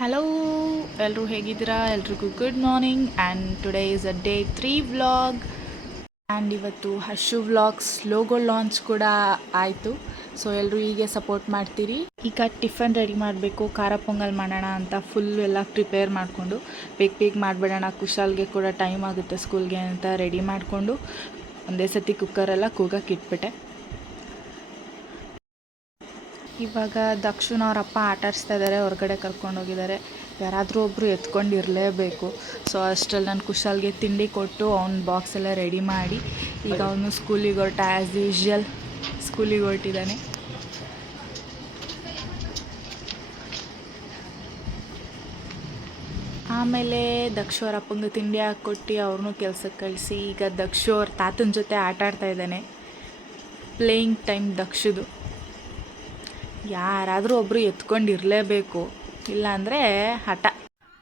Hello, ಎಲ್ಲರೂ ಹೇಗಿದ್ದೀರಾ? ಎಲ್ರಿಗೂ good morning and today is a day 3 vlog. And ಇವತ್ತು ಹರ್ಷು ವ್ಲಾಗ್ಸ್ ಲೋಗೋ ಲಾಂಚ್ ಕೂಡ ಆಯಿತು. ಸೊ ಎಲ್ಲರೂ ಹೀಗೆ ಸಪೋರ್ಟ್ ಮಾಡ್ತೀರಿ. ಈಗ ಟಿಫನ್ ರೆಡಿ ಮಾಡಬೇಕು, ಖಾರ ಪೊಂಗಲ್ ಮಾಡೋಣ ಅಂತ ಫುಲ್ ಎಲ್ಲ ಪ್ರಿಪೇರ್ ಮಾಡಿಕೊಂಡು ಬೇಗ ಮಾಡಿಬಿಡೋಣ, ಕುಶಾಲ್ಗೆ ಕೂಡ ಟೈಮ್ ಆಗುತ್ತೆ ಸ್ಕೂಲ್ಗೆ ಅಂತ ರೆಡಿ ಮಾಡಿಕೊಂಡು ಒಂದೇ ಸತಿ ಕುಕ್ಕರೆಲ್ಲ ಕೂಗಕ್ಕೆ ಇಟ್ಬಿಟ್ಟೆ. ಇವಾಗ ದಕ್ಷುನ ಅವ್ರ ಅಪ್ಪ ಆಟ ಆಡಿಸ್ತಾ ಇದ್ದಾರೆ, ಹೊರಗಡೆ ಕರ್ಕೊಂಡೋಗಿದ್ದಾರೆ. ಯಾರಾದರೂ ಒಬ್ಬರು ಎತ್ಕೊಂಡಿರಲೇಬೇಕು. ಸೊ ಅಷ್ಟರಲ್ಲಿ ನಾನು ಕುಶಾಲ್ಗೆ ತಿಂಡಿ ಕೊಟ್ಟು ಅವ್ನ ಬಾಕ್ಸ್ ಎಲ್ಲ ರೆಡಿ ಮಾಡಿ ಈಗ ಅವನು ಸ್ಕೂಲಿಗೆ ಹೊರಟ. ಆ್ಯಸ್ ಯೂಶ್ವಲ್ ಸ್ಕೂಲಿಗೆ ಹೊರಟಿದ್ದಾನೆ. ಆಮೇಲೆ ದಕ್ಷು ಅವ್ರ ಅಪ್ಪಂಗೆ ತಿಂಡಿ ಹಾಕ್ಕೊಟ್ಟು ಅವ್ರನ್ನೂ ಕೆಲಸಕ್ಕೆ ಕಳಿಸಿ ಈಗ ದಕ್ಷು ಅವ್ರ ತಾತನ ಜೊತೆ ಆಟ ಆಡ್ತಾ ಇದ್ದಾನೆ. ಪ್ಲೇಯಿಂಗ್ ಟೈಮ್ ದಕ್ಷುದು. ಯಾರಾದರೂ ಒಬ್ಬರು ಎತ್ಕೊಂಡಿರಲೇಬೇಕು, ಇಲ್ಲಾಂದರೆ ಹಠ.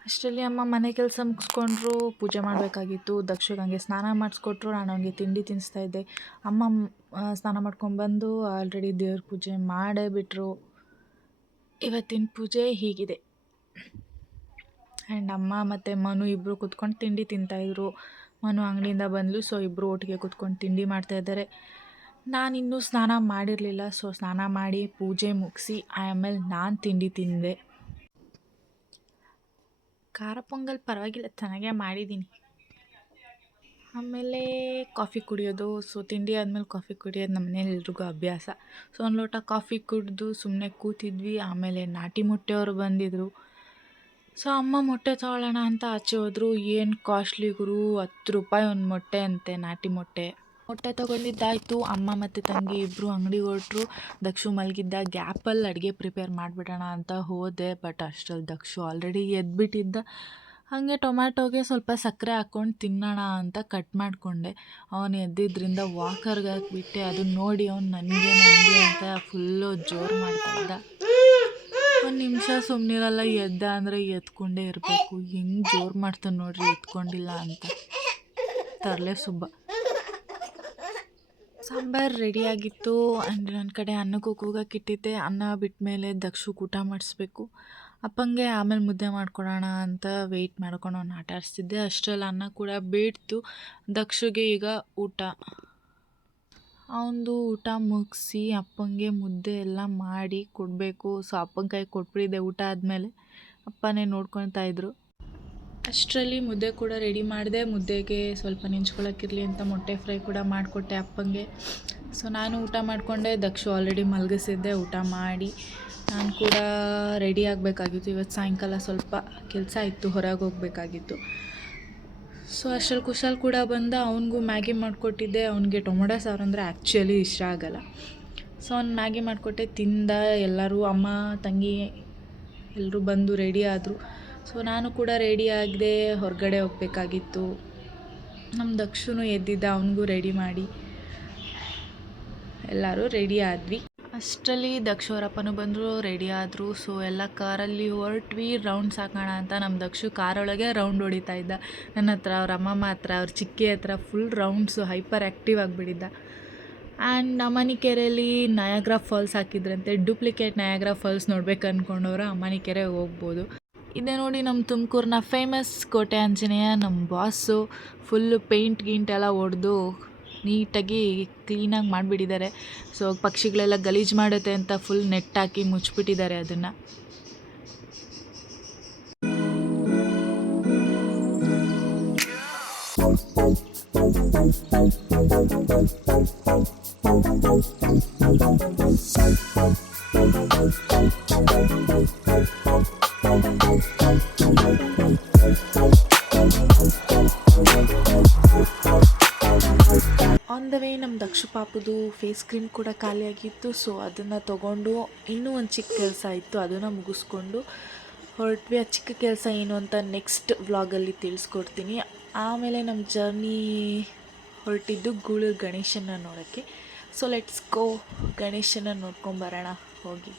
ಅಷ್ಟರಲ್ಲಿ ಅಮ್ಮ ಮನೆ ಕೆಲಸ ಮುಗಿಸ್ಕೊಂಡ್ರು, ಪೂಜೆ ಮಾಡಬೇಕಾಗಿತ್ತು. ದಕ್ಷಗೆ ಹಂಗೆ ಸ್ನಾನ ಮಾಡಿಸ್ಕೊಟ್ರು, ನಾನು ಅವನಿಗೆ ತಿಂಡಿ ತಿನ್ನಿಸ್ತಾ ಇದ್ದೆ. ಅಮ್ಮ ಸ್ನಾನ ಮಾಡ್ಕೊಂಡ್ಬಂದು ಆಲ್ರೆಡಿ ದೇವ್ರ ಪೂಜೆ ಮಾಡೇ ಬಿಟ್ಟರು. ಇವತ್ತಿನ ಪೂಜೆ ಹೀಗಿದೆ. ಆ್ಯಂಡ್ ಅಮ್ಮ ಮತ್ತು ಮನು ಇಬ್ಬರು ಕೂತ್ಕೊಂಡು ತಿಂಡಿ ತಿಂತಾಯಿದ್ರು. ಮನು ಅಂಗಡಿಯಿಂದ ಬಂದಳು, ಸೊ ಇಬ್ಬರು ಒಟ್ಟಿಗೆ ಕೂತ್ಕೊಂಡು ತಿಂಡಿ ಮಾಡ್ತಾಯಿದ್ದಾರೆ. ನಾನಿನ್ನೂ ಸ್ನಾನ ಮಾಡಿರಲಿಲ್ಲ. ಸೊ ಸ್ನಾನ ಮಾಡಿ ಪೂಜೆ ಮುಗಿಸಿ ಆಮೇಲೆ ನಾನು ತಿಂಡಿ ತಿಂದೆ. ಖಾರ ಪೊಂಗಲ್ ಪರವಾಗಿಲ್ಲ, ಚೆನ್ನಾಗೇ ಮಾಡಿದ್ದೀನಿ. ಆಮೇಲೆ ಕಾಫಿ ಕುಡಿಯೋದು. ಸೊ ತಿಂಡಿ ಆದಮೇಲೆ ಕಾಫಿ ಕುಡಿಯೋದು ನಮ್ಮ ಮನೇಲಿ ಎಲ್ರಿಗೂ ಅಭ್ಯಾಸ. ಸೊ ಒಂದು ಲೋಟ ಕಾಫಿ ಕುಡಿದು ಸುಮ್ಮನೆ ಕೂತಿದ್ವಿ. ಆಮೇಲೆ ನಾಟಿ ಮೊಟ್ಟೆಯವರು ಬಂದಿದ್ದರು. ಸೊ ಅಮ್ಮ ಮೊಟ್ಟೆ ತೊಗೊಳ್ಳೋಣ ಅಂತ ಆಚೆ ಹೋದರು. ಏನು ಕಾಸ್ಟ್ಲಿ ಗುರು, 10 ರೂಪಾಯಿ ಒಂದು ಮೊಟ್ಟೆ ಅಂತೆ, ನಾಟಿ ಮೊಟ್ಟೆ ತೊಗೊಂಡಿದ್ದಾಯಿತು. ಅಮ್ಮ ಮತ್ತು ತಂಗಿ ಇಬ್ಬರು ಅಂಗಡಿಗೆ ಹೊರಟ್ರು. ದಕ್ಷು ಮಲಗಿದ್ದ ಗ್ಯಾಪಲ್ಲಿ ಅಡುಗೆ ಪ್ರಿಪೇರ್ ಮಾಡಿಬಿಡೋಣ ಅಂತ ಹೋದೆ. ಬಟ್ ಅಷ್ಟರಲ್ಲಿ ದಕ್ಷು ಆಲ್ರೆಡಿ ಎದ್ಬಿಟ್ಟಿದ್ದ. ಹಾಗೆ ಟೊಮ್ಯಾಟೋಗೆ ಸ್ವಲ್ಪ ಸಕ್ಕರೆ ಹಾಕ್ಕೊಂಡು ತಿನ್ನೋಣ ಅಂತ ಕಟ್ ಮಾಡಿಕೊಂಡೆ. ಅವನು ಎದ್ದಿದ್ದರಿಂದ ವಾಕರ್ಗೆ ಹಾಕಿಬಿಟ್ಟೆ. ಅದನ್ನ ನೋಡಿ ಅವ್ನು ನನಗೆ ಅಂತ ಫುಲ್ಲು ಜೋರು ಮಾಡ್ತಾಯಿದ್ದ. ಒಂದು ನಿಮಿಷ ಸುಮ್ಮನಿರಲ್ಲ, ಎದ್ದ ಅಂದರೆ ಎತ್ಕೊಂಡೇ ಇರಬೇಕು. ಹೆಂಗೆ ಜೋರು ಮಾಡ್ತಾನೆ ನೋಡ್ರಿ, ಎತ್ಕೊಂಡಿಲ್ಲ ಅಂತ. ತರಲೆ ಸುಬ್ಬ. ಸಾಂಬಾರು ರೆಡಿಯಾಗಿತ್ತು. ಆ್ಯಂಡ್ ನನ್ನ ಕಡೆ ಅನ್ನಕ್ಕೂ ಕೂಗಕ್ಕಿಟ್ಟಿದ್ದೆ. ಅನ್ನ ಬಿಟ್ಟ ಮೇಲೆ ದಕ್ಷು ಊಟ ಮಾಡಿಸ್ಬೇಕು. ಅಪ್ಪಂಗೆ ಆಮೇಲೆ ಮುದ್ದೆ ಮಾಡ್ಕೊಡೋಣ ಅಂತ ವೆಯ್ಟ್ ಮಾಡ್ಕೊಂಡು ಅವ್ನು ಆಟ ಆಡಿಸ್ತಿದ್ದೆ. ಅಷ್ಟರಲ್ಲಿ ಅನ್ನ ಕೂಡ ಬೇಡ್ತು. ದಕ್ಷುಗೆ ಈಗ ಊಟ. ಅವನದು ಊಟ ಮುಗಿಸಿ ಅಪ್ಪಂಗೆ ಮುದ್ದೆ ಎಲ್ಲ ಮಾಡಿ ಕೊಡಬೇಕು. ಸೊ ಅಪ್ಪನ ಕೈ ಕೊಟ್ಬಿಟ್ಟಿದ್ದೆ ಊಟ ಆದಮೇಲೆ. ಅಪ್ಪನೇ ನೋಡ್ಕೊತಾ ಇದ್ರು. ಅಷ್ಟರಲ್ಲಿ ಮುದ್ದೆ ಕೂಡ ರೆಡಿ ಮಾಡಿದೆ. ಮುದ್ದೆಗೆ ಸ್ವಲ್ಪ ನೆಂಚ್ಕೊಳ್ಳೋಕ್ಕಿರಲಿ ಅಂತ ಮೊಟ್ಟೆ ಫ್ರೈ ಕೂಡ ಮಾಡಿಕೊಟ್ಟೆ ಅಪ್ಪಂಗೆ. ಸೊ ನಾನು ಊಟ ಮಾಡಿಕೊಂಡೆ. ದಕ್ಷು ಆಲ್ರೆಡಿ ಮಲಗಿಸಿದ್ದೆ. ಊಟ ಮಾಡಿ ನಾನು ಕೂಡ ರೆಡಿ ಆಗಬೇಕಾಗಿತ್ತು. ಇವತ್ತು ಸಾಯಂಕಾಲ ಸ್ವಲ್ಪ ಕೆಲಸ ಇತ್ತು, ಹೊರಗೆ ಹೋಗಬೇಕಾಗಿತ್ತು. ಸೊ ಅಷ್ಟರಲ್ಲಿ ಕುಶಾಲ್ ಕೂಡ ಬಂದ. ಅವನಿಗೂ ಮ್ಯಾಗಿ ಮಾಡಿಕೊಟ್ಟಿದ್ದೆ. ಅವನಿಗೆ ಟೊಮೊಟೊ ಸಾರು ಅಂದರೆ ಆ್ಯಕ್ಚುಲಿ ಇಷ್ಟ ಆಗಲ್ಲ. ಸೊ ಅವ್ನು ಮ್ಯಾಗಿ ಮಾಡಿಕೊಟ್ಟೆ, ತಿಂದ. ಎಲ್ಲರೂ ಅಮ್ಮ ತಂಗಿ ಎಲ್ಲರೂ ಬಂದು ರೆಡಿ ಆದರು. ಸೊ ನಾನು ಕೂಡ ರೆಡಿ ಆಗಿದೆ, ಹೊರಗಡೆ ಹೋಗಬೇಕಾಗಿತ್ತು. ನಮ್ಮ ದಕ್ಷುನು ಎದ್ದಿದ್ದ, ಅವನಿಗೂ ರೆಡಿ ಮಾಡಿ ಎಲ್ಲರೂ ರೆಡಿ ಆದ್ವಿ. ಅಷ್ಟರಲ್ಲಿ ದಕ್ಷು ಅವರಪ್ಪನೂ ಬಂದರು, ರೆಡಿ ಆದರು. ಸೊ ಎಲ್ಲ ಕಾರಲ್ಲಿ ಹೊರಟ್ವಿ. ರೌಂಡ್ಸ್ ಹಾಕೋಣ ಅಂತ. ನಮ್ಮ ದಕ್ಷು ಕಾರೊಳಗೆ ರೌಂಡ್ ಹೊಡಿತಾ ಇದ್ದ. ನನ್ನ ಹತ್ರ, ಅವ್ರ ಅಮ್ಮಮ್ಮ ಹತ್ರ, ಅವ್ರ ಚಿಕ್ಕಿ ಹತ್ರ ಫುಲ್ ರೌಂಡ್ಸು ಹೈಪರ್ ಆ್ಯಕ್ಟಿವ್ ಆಗಿಬಿಟ್ಟಿದ್ದ. ಆ್ಯಂಡ್ ಅಮ್ಮನಿಕೆರೆಯಲ್ಲಿ ನಯಾಗ್ರಾ ಫಾಲ್ಸ್ ಹಾಕಿದ್ರಂತೆ. ಡೂಪ್ಲಿಕೇಟ್ ನಯಾಗ್ರಾ ಫಾಲ್ಸ್ ನೋಡ್ಬೇಕು ಅಂದ್ಕೊಂಡವರು ಅಮ್ಮನಿಕೆರೆ ಹೋಗ್ಬೋದು. ಇದೇ ನೋಡಿ ನಮ್ಮ ತುಮಕೂರಿನ ಫೇಮಸ್ ಕೋಟೆ ಆಂಜನೇಯ. ನಮ್ಮ ಬಾಸು ಫುಲ್ಲು ಪೇಂಟ್ ಎಲ್ಲ ಹೊಡೆದು ನೀಟಾಗಿ ಕ್ಲೀನಾಗಿ ಮಾಡಿಬಿಟ್ಟಿದ್ದಾರೆ. ಸೊ ಪಕ್ಷಿಗಳೆಲ್ಲ ಗಲೀಜು ಮಾಡುತ್ತೆ ಅಂತ ಫುಲ್ ನೆಟ್ ಹಾಕಿ ಮುಚ್ಚಿಬಿಟ್ಟಿದ್ದಾರೆ ಅದನ್ನು. ಆನ್ ದ ವೇ ನಮ್ಮ ದಕ್ಷು ಪಾಪುದು ಫೇಸ್ ಕ್ರೀಮ್ ಕೂಡ ಖಾಲಿಯಾಗಿತ್ತು. ಸೊ ಅದನ್ನು ತೊಗೊಂಡು ಇನ್ನೂ ಒಂದು ಚಿಕ್ಕ ಕೆಲಸ ಇತ್ತು, ಅದನ್ನು ಮುಗಿಸ್ಕೊಂಡು ಹೊರಟ್ವಿ. ಆ ಚಿಕ್ಕ ಕೆಲಸ ಏನು ಅಂತ ನೆಕ್ಸ್ಟ್ ವ್ಲಾಗಲ್ಲಿ ತಿಳಿಸ್ಕೊಡ್ತೀನಿ. ಆಮೇಲೆ ನಮ್ಮ ಜರ್ನಿ ಹೊರಟಿದ್ದು ಗೂಳೂರು ಗಣೇಶನ ನೋಡೋಕ್ಕೆ. ಸೊ ಲೆಟ್ಸ್ ಗೋ, ಗಣೇಶನ ನೋಡ್ಕೊಂಬರೋಣ ಹೋಗಿ.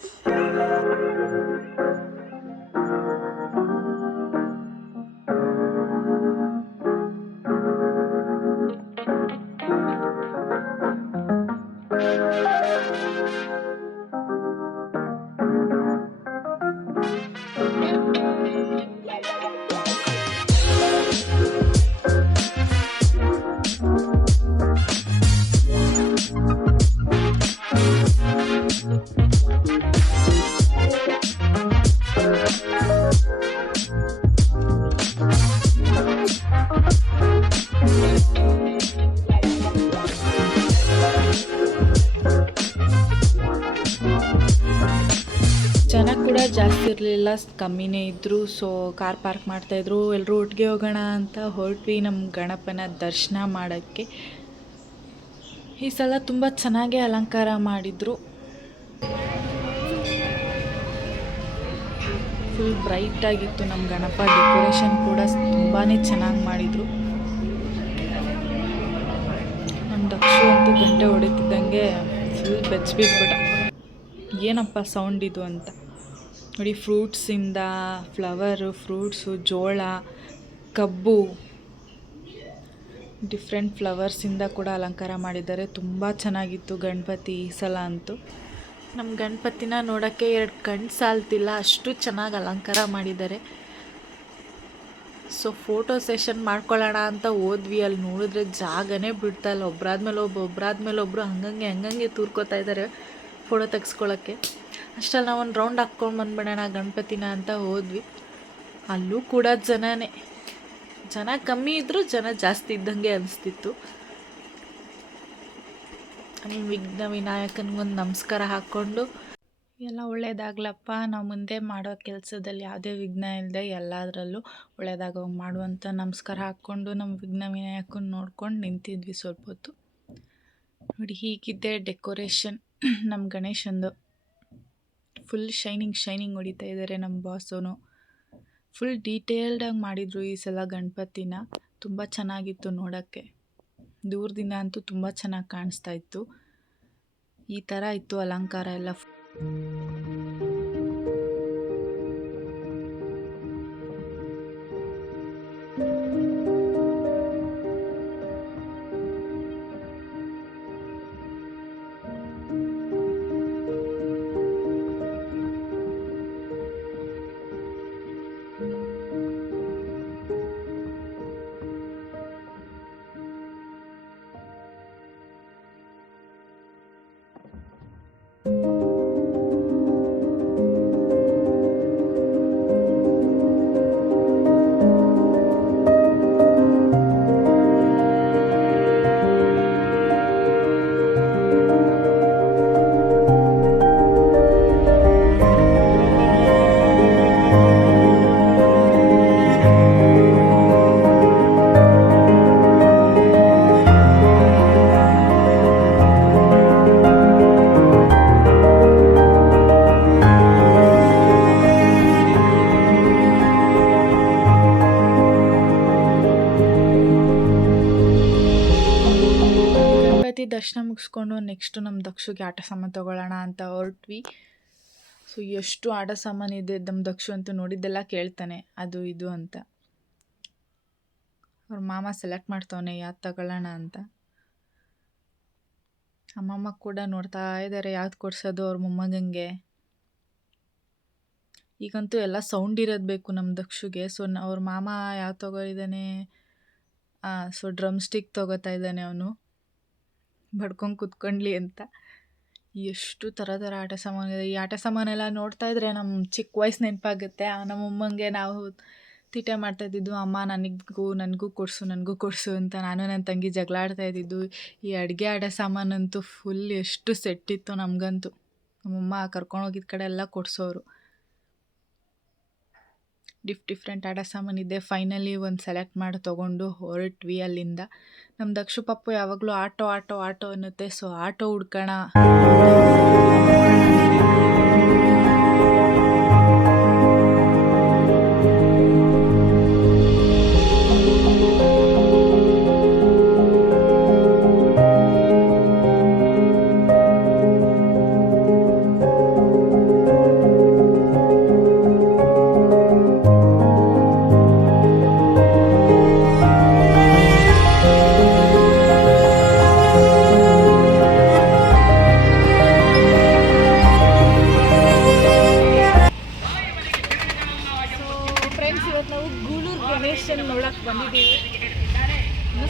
ಎಲ್ಲ ಕಮ್ಮಿನೇ ಇದ್ದರು. ಸೊ ಕಾರ್ ಪಾರ್ಕ್ ಮಾಡ್ತಾಯಿದ್ರು. ಎಲ್ಲರೂ ಒಟ್ಟಿಗೆ ಹೋಗೋಣ ಅಂತ ಹೊರಟ್ವಿ ನಮ್ಮ ಗಣಪನ ದರ್ಶನ ಮಾಡೋಕ್ಕೆ. ಈ ಸಲ ತುಂಬ ಚೆನ್ನಾಗೇ ಅಲಂಕಾರ ಮಾಡಿದರು. ಫುಲ್ ಬ್ರೈಟಾಗಿತ್ತು ನಮ್ಮ ಗಣಪ. ಡೆಕೋರೇಷನ್ ಕೂಡ ತುಂಬಾ ಚೆನ್ನಾಗಿ ಮಾಡಿದರು. ನಮ್ಮ ದಕ್ಷು ಅಂತೂ ಗಂಟೆ ಹೊಡಿತಿದ್ದಂಗೆ ಫುಲ್ ಬೆಚ್ಚಿಬಿದ್ಬಿಟ್ಟ. ಏನಪ್ಪ ಸೌಂಡ್ ಇದು ಅಂತ ನೋಡಿ. ಫ್ರೂಟ್ಸಿಂದ ಫ್ಲವರು, ಫ್ರೂಟ್ಸು, ಜೋಳ, ಕಬ್ಬು, ಡಿಫ್ರೆಂಟ್ ಫ್ಲವರ್ಸಿಂದ ಕೂಡ ಅಲಂಕಾರ ಮಾಡಿದ್ದಾರೆ. ತುಂಬ ಚೆನ್ನಾಗಿತ್ತು ಗಣಪತಿ ಈ ಸಲ ಅಂತೂ. ನಮ್ಮ ಗಣಪತಿನ ನೋಡೋಕ್ಕೆ 2 ಕಣ್ಣು ಸಾಲ್ತಿಲ್ಲ, ಅಷ್ಟು ಚೆನ್ನಾಗಿ ಅಲಂಕಾರ ಮಾಡಿದ್ದಾರೆ. ಸೊ ಫೋಟೋ ಸೆಷನ್ ಮಾಡ್ಕೊಳ್ಳೋಣ ಅಂತ ಹೋದ್ವಿ. ಅಲ್ಲಿ ನೋಡಿದ್ರೆ ಜಾಗನೇ ಬಿಡ್ತಾಯಿಲ್ಲ. ಒಬ್ಬರಾದ್ಮೇಲೆ ಒಬ್ಬರು ಹಂಗಂಗೆ ತೂರ್ಕೋತಾ ಇದ್ದಾರೆ ಫೋಟೋ ತೆಗೆಸ್ಕೊಳ್ಳೋಕ್ಕೆ. ಅಷ್ಟರಲ್ಲಿ ನಾವು ಒಂದು ರೌಂಡ್ ಹಾಕ್ಕೊಂಡು ಬಂದ್ಬಿಡೋಣ ಗಣಪತಿನ ಅಂತ ಹೋದ್ವಿ. ಅಲ್ಲೂ ಕೂಡ ಜನ ಕಮ್ಮಿ ಇದ್ದರೂ ಜನ ಜಾಸ್ತಿ ಇದ್ದಂಗೆ ಅನಿಸ್ತಿತ್ತು. ವಿಘ್ನ ವಿನಾಯಕನಿಗೊಂದು ನಮಸ್ಕಾರ ಹಾಕ್ಕೊಂಡು, ಎಲ್ಲ ಒಳ್ಳೇದಾಗ್ಲಪ್ಪ, ನಾವು ಮುಂದೆ ಮಾಡೋ ಕೆಲಸದಲ್ಲಿ ಯಾವುದೇ ವಿಘ್ನ ಇಲ್ಲದೆ ಎಲ್ಲದರಲ್ಲೂ ಒಳ್ಳೇದಾಗ ಮಾಡುವಂಥ ನಮಸ್ಕಾರ ಹಾಕ್ಕೊಂಡು ನಮ್ಮ ವಿಘ್ನ ವಿನಾಯಕನ ನೋಡ್ಕೊಂಡು ನಿಂತಿದ್ವಿ ಸ್ವಲ್ಪ ಹೊತ್ತು. ನೋಡಿ ಹೀಗಿದೆ ಡೆಕೋರೇಷನ್ ನಮ್ಮ ಗಣೇಶಂದು. ಫುಲ್ ಶೈನಿಂಗ್ ಹೊಡಿತಾ ಇದ್ದಾರೆ ನಮ್ಮ ಬಾಸನು. ಫುಲ್ ಡೀಟೇಲ್ಡಾಗಿ ಮಾಡಿದರು ಈ ಸಲ ಗಣಪತಿನ. ತುಂಬ ಚೆನ್ನಾಗಿತ್ತು ನೋಡೋಕ್ಕೆ. ದೂರದಿಂದ ಅಂತೂ ತುಂಬ ಚೆನ್ನಾಗಿ ಕಾಣಿಸ್ತಾ ಇತ್ತು. ಈ ಥರ ಇತ್ತು ಅಲಂಕಾರ ಎಲ್ಲ. ದರ್ಶನ ಮುಗಿಸ್ಕೊಂಡು ನೆಕ್ಸ್ಟು ನಮ್ಮ ದಕ್ಷುಗೆ ಆಟ ಸಾಮಾನು ತೊಗೊಳ್ಳೋಣ ಅಂತ ಹೊರಟ್ವಿ. ಸೊ ಎಷ್ಟು ಆಟ ಸಾಮಾನಿದೆ ನಮ್ಮ ದಕ್ಷು ಅಂತೂ ನೋಡಿದ್ದೆಲ್ಲ ಕೇಳ್ತಾನೆ ಅದು ಇದು ಅಂತ. ಅವ್ರ ಮಾಮ ಸೆಲೆಕ್ಟ್ ಮಾಡ್ತವನೆ ಯಾವ್ದು ತಗೊಳ್ಳೋಣ ಅಂತ. ಅಮ್ಮಮ್ಮ ಕೂಡ ನೋಡ್ತಾ ಇದ್ದಾರೆ ಯಾವ್ದು ಕೊಡ್ಸೋದು ಅವ್ರ ಮೊಮ್ಮಗಂಗೆ. ಈಗಂತೂ ಎಲ್ಲ ಸೌಂಡ್ ಇರೋದು ಬೇಕು ನಮ್ಮ ದಕ್ಷುಗೆ. ಸೊ ಅವ್ರ ಮಾಮ ಯಾವ್ದು ತೊಗೊಳಿದ್ದಾನೆ, ಸೊ ಡ್ರಮ್ ಸ್ಟಿಕ್ ತೊಗೋತಾ ಇದ್ದಾನೆ ಅವನು, ಬಡ್ಕೊಂಡು ಕೂತ್ಕೊಂಡ್ಲಿ ಅಂತ. ಎಷ್ಟು ಥರ ಆಟ ಸಾಮಾನಿದೆ. ಈ ಆಟ ಸಾಮಾನೆಲ್ಲ ನೋಡ್ತಾ ಇದ್ರೆ ನಮ್ಮ ಚಿಕ್ಕ ವಯಸ್ಸು ನೆನಪಾಗುತ್ತೆ. ನಮ್ಮ ಅಮ್ಮಂಗೆ ನಾವು ತೀಟೆ ಮಾಡ್ತಾಯಿದ್ದಿದ್ದು, ಅಮ್ಮ ನನಗೂ ಕೊಡಿಸು ಅಂತ. ನಾನು ನನ್ನ ತಂಗಿ ಜಗಳ ಆಡ್ತಾಯಿದ್ದಿದ್ದು. ಈ ಅಡುಗೆ ಆಟ ಸಾಮಾನಂತೂ ಫುಲ್ ಎಷ್ಟು ಸೆಟ್ಟಿತ್ತು ನಮಗಂತೂ. ನಮ್ಮಮ್ಮ ಕರ್ಕೊಂಡೋಗಿದ್ದ ಕಡೆ ಎಲ್ಲ ಕೊಡಿಸೋರು. ಡಿಫ್ರೆಂಟ್ ಆಟ ಸಾಮಾನಿದೆ. ಫೈನಲಿ ಒಂದು ಸೆಲೆಕ್ಟ್ ಮಾಡಿ ತೊಗೊಂಡು ಹೊರಟ್ವಿ ಅಲ್ಲಿಂದ. ನಮ್ಮ ದಕ್ಷು ಪಪ್ಪು ಯಾವಾಗಲೂ ಆಟೋ ಅನ್ನುತ್ತೆ. ಸೊ ಆಟೋ ಹುಡ್ಕೋಣ.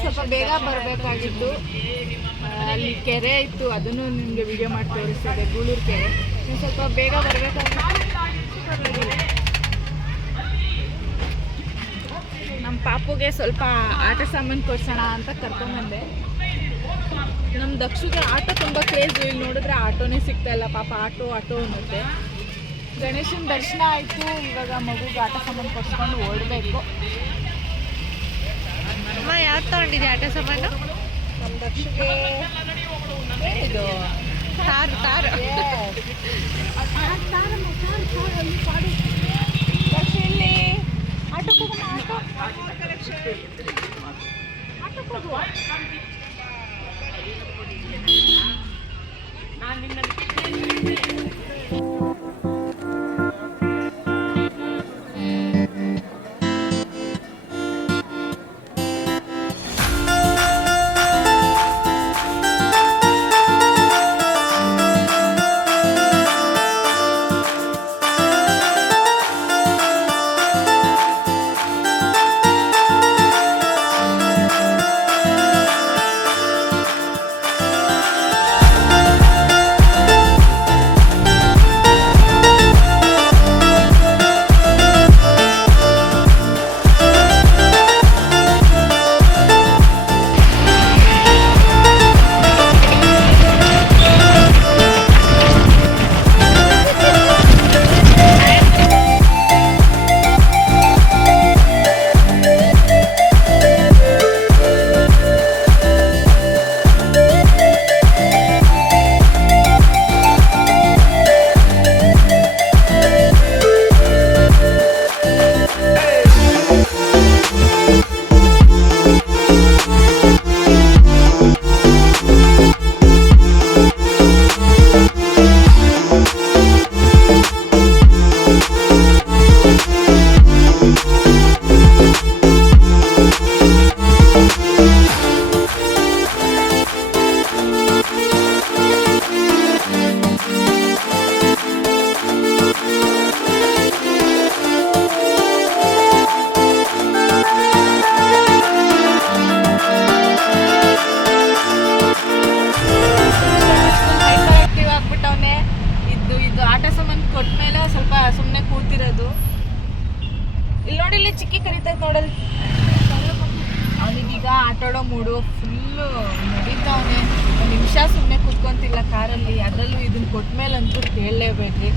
ಸ್ವಲ್ಪ ಬೇಗ ಬರಬೇಕಾಗಿತ್ತು. ಅಲ್ಲಿ ಕೆರೆ ಇತ್ತು, ಅದನ್ನು ನಿಮಗೆ ವಿಡಿಯೋ ಮಾಡಿ ತೋರಿಸ್ತಿದೆ. ಗೂಳೂರು ಕೆರೆ. ನೀವು ಸ್ವಲ್ಪ ಬೇಗ ಬರಬೇಕಾಗಿತ್ತು. ನಮ್ಮ ಪಾಪುಗೆ ಸ್ವಲ್ಪ ಆಟ ಸಾಮಾನು ಕೊಡ್ಸೋಣ ಅಂತ ಕರ್ಕೊಂಬಂದೆ. ನಮ್ಮ ದಕ್ಷಿಗೆ ಆಟೋ ತುಂಬ ಕ್ರೇಜು. ಇಲ್ಲಿ ನೋಡಿದ್ರೆ ಆಟೋನೇ ಸಿಗ್ತಾಯಿಲ್ಲ. ಪಾಪ ಆಟೋ ಅನ್ನುತ್ತೆ. ಗಣೇಶನ ದರ್ಶನ ಆಯಿತು. ಇವಾಗ ಮಗುಗೆ ಆಟ ಸಾಮಾನು ಕೊಡ್ಸ್ಕೊಂಡು ಓಡಬೇಕು. ಅಮ್ಮ ಯಾವ್ದು ತಗೊಂಡಿದ್ದೆ ಆಟ ಸಾಮಾನು? ನಮ್ಮ ದಕ್ಷಿಗೆ ಇದು ತಾರು ತಾರು ಇಲ್ಲಿ ಆಟೋಕ್ಕೆ ಹೋಗೋಣ. ಆಟೋಕ್ಕೆ ಹೋಗುವ. ಅವನಿಗೀಗ ಆಟಾಡೋ ಮೂಡು ಫುಲ್ಲು ನಡೀತಾವನೆ. ಒಂದು ನಿಮಿಷ ಸುಮ್ಮನೆ ಕೂತ್ಕೊಂತಿಲ್ಲ ಕಾರಲ್ಲಿ. ಅದರಲ್ಲೂ ಇದನ್ನ ಕೊಟ್ಮೇಲಂತೂ ಕೇಳಲೇಬೇಕ್ರಿ.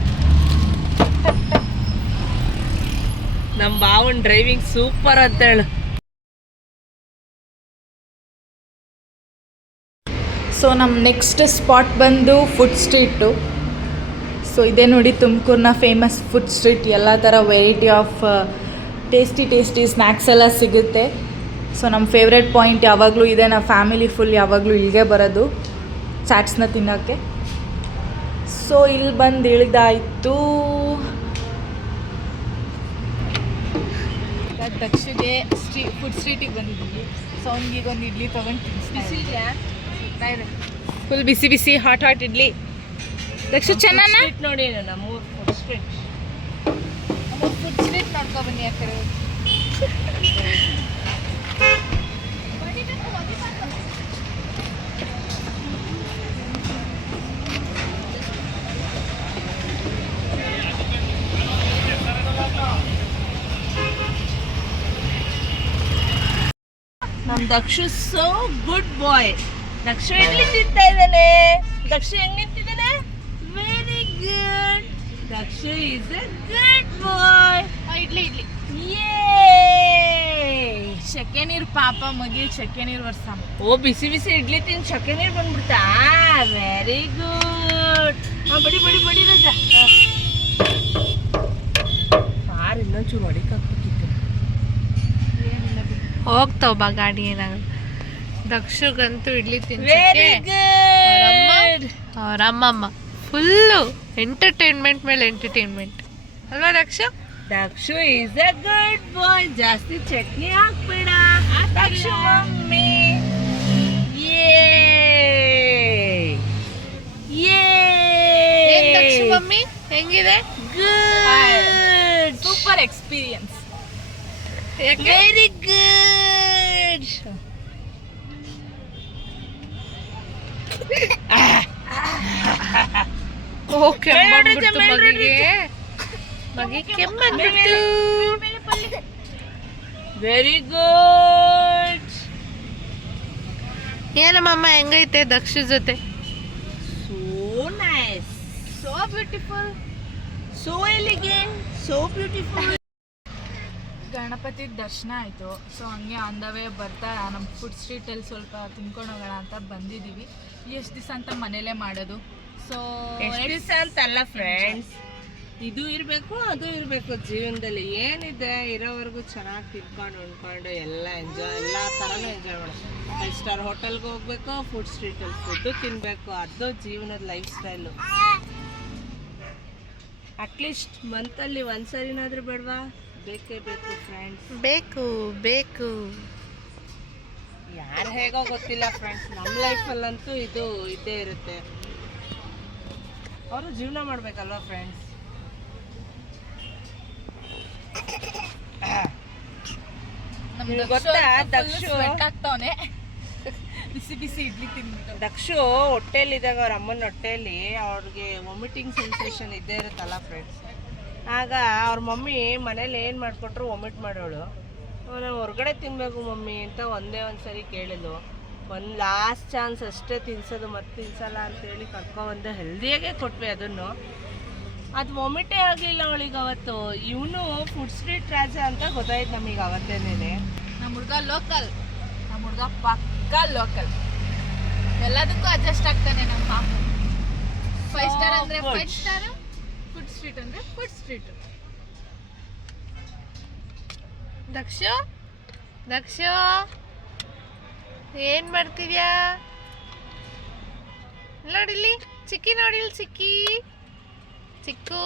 ನಮ್ಮ ಬಾವನ್ ಡ್ರೈವಿಂಗ್ ಸೂಪರ್ ಅಂತ ಹೇಳು. ಸೊ ನಮ್ಮ ನೆಕ್ಸ್ಟ್ ಸ್ಪಾಟ್ ಬಂದು ಫುಡ್ ಸ್ಟ್ರೀಟು. ಸೊ ಇದೇ ನೋಡಿ ತುಮಕೂರಿನ ಫೇಮಸ್ ಫುಡ್ ಸ್ಟ್ರೀಟ್. ಎಲ್ಲ ಥರ ವೆರೈಟಿ ಆಫ್ ಟೇಸ್ಟಿ ಸ್ನ್ಯಾಕ್ಸ್ ಎಲ್ಲ ಸಿಗುತ್ತೆ. ಸೊ ನಮ್ಮ ಫೇವ್ರೆಟ್ ಪಾಯಿಂಟ್ ಯಾವಾಗಲೂ ಇದೆ. ನಾವು ಫ್ಯಾಮಿಲಿ ಫುಲ್ ಯಾವಾಗಲೂ ಇಲ್ಲಿಗೆ ಬರೋದು ಚಾಟ್ಸ್ನ ತಿನ್ನೋಕ್ಕೆ. ಸೊ ಇಲ್ಲಿ ಬಂದು ಇಳಿದಾಯಿತು. ದಕ್ಷಿಗೆ ಫುಡ್ ಸ್ಟ್ರೀಟಿಗೆ ಬಂದಿದ್ದೀವಿ. ಸೊ ಅವ್ನಿಗೆ ಒಂದು ಇಡ್ಲಿ ತೊಗೊಂಡು ತಿನ್ನಿಸ್ತಿದ್ಯಾ? ಫುಲ್ ಬಿಸಿ ಬಿಸಿ ಹಾಟ್ ಇಡ್ಲಿ. ದಕ್ಷ ಚೆನ್ನಾನ ನೋಡಿ ನಮ್ಮ ಫುಡ್ ಸ್ಟ್ರೀಟ್ ನೋಡ್ಕೊ ಬನ್ನಿ. ಆ ಕಡೆ ನಮ್ಮ Dakshu so good boy. Dakshu idli ತಿಂತಾ ಇದ್ದಾನೆ. ದಕ್ಷು ಹೆಂಗ್ ನಿಂತಿದ್ದಾನೆ? Very good. Dakshu is a good boy. Idli ಚಕ್ಕೆ ನೀರು ಪಾಪ ಮಗಿ ಚಕ್ಕೆ ನೀರು ವರ್ಷ. ಓ ಬಿಸಿ ಬಿಸಿ ಇಡ್ಲಿ ತಿಂದು ಚಕ್ಕೆ ನೀರು ಬಂದ್ಬಿಡ್ತಾ? Very good. ಬಡಿ ರಜಾ. ಕಾರ್ ಇನ್ನೊಂಚೂರು ಹೊಡಿಕಾಕ್ಬೇಕಿತ್ತು. ಹೋಗ್ತಾವ ಬಾ ಗಾಡಿ ಏನಾಗಲ್ಲ. ದಕ್ಷಗಂತೂ ಇಡ್ಲಿ ತಿನ್ಸಕ್ಕೆ ಅವ್ರ ಅಮ್ಮಮ್ಮ ಫುಲ್ಲು ಎಂಟರ್ಟೈನ್ಮೆಂಟ್ ಮೇಲೆ ಎಂಟರ್ಟೈನ್ಮೆಂಟ್ ಅಲ್ವಾ ದಕ್ಷ? ದಕ್ಷು ಈಸ್ ಅ ಗುಡ್ ಬಾಯ್. ಜಾಸ್ತಿ ಚಟ್ನಿ ಹಾಕ್ಬೇಡ ದಕ್ಷು ಮಮ್ಮಿ. ದಕ್ಷು ಮಮ್ಮಿ ಹೆಂಗಿದೆ? Good. Super experience. Very good. Okay ಮಗಿ ಕೆಮ್ಮಂದಿತ್ತು. Very good. ಏನಮ್ಮ ಹೆಂಗೈತೆ ದಕ್ಷ ಜೊತೆ? So nice, so beautiful, so elegant, so beautiful. Ganapati ದರ್ಶನ ಆಯಿತು. ಸೊ ಹಂಗೆ ಆನ್ ದ ವೇ ಬರ್ತಾ ನಮ್ಮ ಫುಡ್ ಸ್ಟ್ರೀಟಲ್ಲಿ ಸ್ವಲ್ಪ ತಿನ್ಕೊಂಡು ಹೋಗೋಣ ಅಂತ ಬಂದಿದ್ದೀವಿ. ಎಷ್ಟು ದಿವಸ ಅಂತ ಮನೇಲೇ ಮಾಡೋದು. ಸೊ ಎಷ್ಟು ದಿವಸ ಅಂತಲ್ಲ ಫ್ರೆಂಡ್ಸ್, ಇದು ಇರಬೇಕು ಅದು ಇರಬೇಕು ಜೀವನದಲ್ಲಿ. ಏನಿದೆ ಇರೋವರೆಗೂ ಚೆನ್ನಾಗಿ ತಿನ್ಕೊಂಡು ಉಣ್ಕೊಂಡು ಎಲ್ಲ ಥರನೂ ಎಂಜಾಯ್ ಮಾಡೋದು. 5 ಸ್ಟಾರ್ ಹೋಟೆಲ್ಗೆ ಹೋಗ್ಬೇಕು, ಫುಡ್ ಸ್ಟ್ರೀಟಲ್ಲಿ ಫುಡ್ಡು ತಿನ್ನಬೇಕು, ಅದು ಜೀವನದ ಲೈಫ್ ಸ್ಟೈಲು. ಅಟ್ಲೀಸ್ಟ್ ಮಂತಲ್ಲಿ ಒಂದ್ಸರಿನಾದ್ರೂ ಬೇಡವಾ? ಬೇಕೇ ಬೇಕು ಫ್ರೆಂಡ್ಸ್, ಬೇಕು ಯಾರು ಹೇಗೋ ಗೊತ್ತಿಲ್ಲ ಫ್ರೆಂಡ್ಸ್, ನಮ್ಮ ಲೈಫಲ್ಲಂತೂ ಇದು ಇದ್ದೇ ಇರುತ್ತೆ. ಅವರು ಜೀವನ ಮಾಡ್ಬೇಕಲ್ವಾ ಫ್ರೆಂಡ್ಸ್. ಗೊತ್ತಾ ಆಗ್ತಾವನೆ ಬಿಸಿ ಬಿಸಿ ಇಡ್ಲಿ ತಿಂದ್ಬಿಟ್ಟು. ದಕ್ಷು ಹೊಟ್ಟೆಲಿದ್ದಾಗ ಅವ್ರ ಅಮ್ಮನ ಹೊಟ್ಟೆಯಲ್ಲಿ ಅವ್ರಿಗೆ ವಾಮಿಟಿಂಗ್ ಸೆನ್ಸೇಷನ್ ಇದ್ದೇ ಇರುತ್ತಲ್ಲ ಫ್ರೆಂಡ್ಸ್. ಆಗ ಅವ್ರ ಮಮ್ಮಿ ಮನೇಲಿ ಏನು ಮಾಡಿಕೊಟ್ರು ವಾಮಿಟ್ ಮಾಡೋಳು. ನಾವು ಹೊರಗಡೆ ತಿನ್ನಬೇಕು ಮಮ್ಮಿ ಅಂತ ಒಂದೇ ಒಂದು ಸರಿ ಕೇಳಿದ್ಲು. ಒಂದು ಲಾಸ್ಟ್ ಚಾನ್ಸ್ ಅಷ್ಟೇ ತಿನ್ಸೋದು, ಮತ್ತೆ ತಿನ್ಸಲ್ಲ ಅಂತೇಳಿ ಕರ್ಕೊಬಂದು ಹೆಲ್ದಿಯಾಗೆ ಕೊಟ್ವಿ ಅದನ್ನು. ಅದು ವಾಮಿಟೇ ಆಗಲಿಲ್ಲ ಅವಳಿಗೆ ಅವತ್ತು. ಇವನು ಫುಡ್ ಸ್ಟ್ರೀಟ್ ರಾಜ ಅಂತ ಗೊತ್ತಾಯ್ತು ನಮಗೆ ಅವತ್ತೇನೆ. ನಮ್ಮ ಹುಡುಗ ಲೋಕಲ್, ನಮ್ಮ ಹುಡುಗ ಪಕ್ಕ ಲೋಕಲ್, ಎಲ್ಲದಕ್ಕೂ ಅಡ್ಜಸ್ಟ್ ಆಗ್ತಾನೆ. ನಮ್ಮ 5 ಸ್ಟಾರ್ ಅಂದರೆ 5 ಸ್ಟಾರ್, ಫುಡ್ ಸ್ಟ್ರೀಟ್ ಅಂದರೆ ಫುಡ್ ಸ್ಟ್ರೀಟ್. ದಕ್ಷ ಏನ್ ಮಾಡ್ತಿದ್ಯಾ? ನೋಡಿಲ್ಲಿ ಚಿಕ್ಕಿ, ನೋಡಿಲ್ಲಿ ಚಿಕ್ಕಿ, ಚಿಕ್ಕು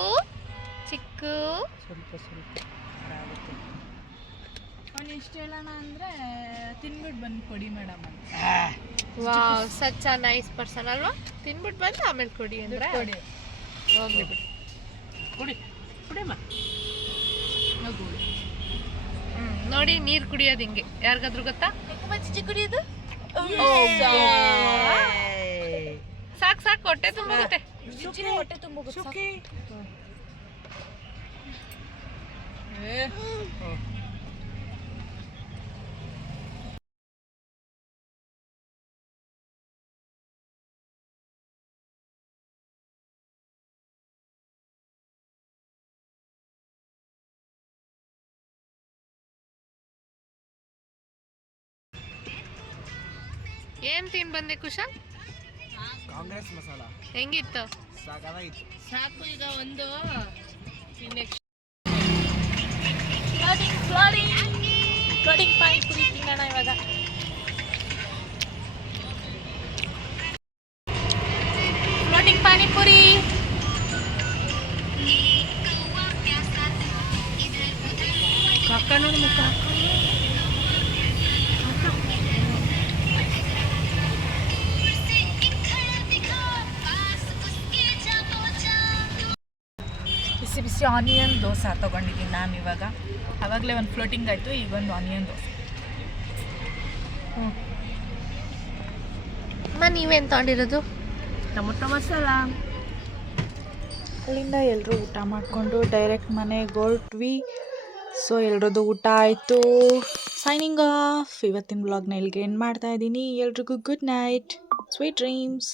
ಚಿಕ್ಕು. ಸ್ವಲ್ಪ ಅವ್ನು ಎಷ್ಟು ಹೇಳೋಣ ಅಂದರೆ ತಿನ್ಬಿಟ್ಟು ಬಂದು ಕೊಡಿ ಮೇಡಮ್ ಅಂತ. Wow, such a nice person ಅಲ್ವಾ? ತಿನ್ಬಿಟ್ಟು ಬಂದು ಆಮೇಲೆ ಕೊಡಿ ಅಂದ್ರೆ ಕೊಡಿ ಹೋಗ್ಲಿ ಬಿಡಿ. ಕುಡಿಯಮ್ಮ. ನೋಡಿ ನೀರು ಕುಡಿಯೋದು ಹಿಂಗೆ. ಯಾರಿಗಾದ್ರೂ ಗೊತ್ತಾ? ಕುಡಿಯೋದು ಸಾಕು ಹೊಟ್ಟೆ ತುಂಬೋಗುತ್ತೆ. ಹೊಟ್ಟೆ ತುಂಬೋಗುತ್ತೆ. ಏನ್ ತಿನ್ ಬಂದೆ ಕುಶಾ? ಕಾಂಗ್ರೆಸ್ ಮಸಾಲ ಹೆಂಗಿತ್ತು? ಸಾಕಾಗಿತ್ತು. ಸಾಕು ಈಗ ಒಂದು ಫ್ಲೋಟಿಂಗ್ ಪಾನಿಪುರಿ ತಿನ್ನೋಣ ಇವಾಗ. ಫ್ಲೋಟಿಂಗ್ ಪಾನಿಪುರಿ. ನೋಡಿ ಮುಖ ಬಿಸಿ ಬಿಸಿ ಆನಿಯನ್ ದೋಸೆ ತೊಗೊಂಡಿದ್ದೀನಿ ನಾನು ಇವಾಗ. ಆವಾಗಲೇ ಒಂದು ಫ್ಲೋಟಿಂಗ್ ಆಯಿತು, ಈಗ ಒಂದು ಆನಿಯನ್ ದೋಸೆ. ನೀವೇನು ತಗೊಂಡಿರೋದು? ಟೊಮೊಟೊ ಮಸಾಲ. ಅಲ್ಲಿಂದ ಎಲ್ಲರೂ ಊಟ ಮಾಡಿಕೊಂಡು ಡೈರೆಕ್ಟ್ ಮನೆಗೆ ಹೊರಟ್ವಿ. ಸೊ ಎಲ್ರದ್ದು ಊಟ ಆಯಿತು. Signing off. ಇವತ್ತಿನ ವ್ಲಾಗ್ನ ಇಲ್ಲಿಗೆ ಎಂಡ್ ಮಾಡ್ತಾ ಇದ್ದೀನಿ. ಎಲ್ರಿಗೂ ಗುಡ್ ನೈಟ್, ಸ್ವೀಟ್ ಡ್ರೀಮ್ಸ್.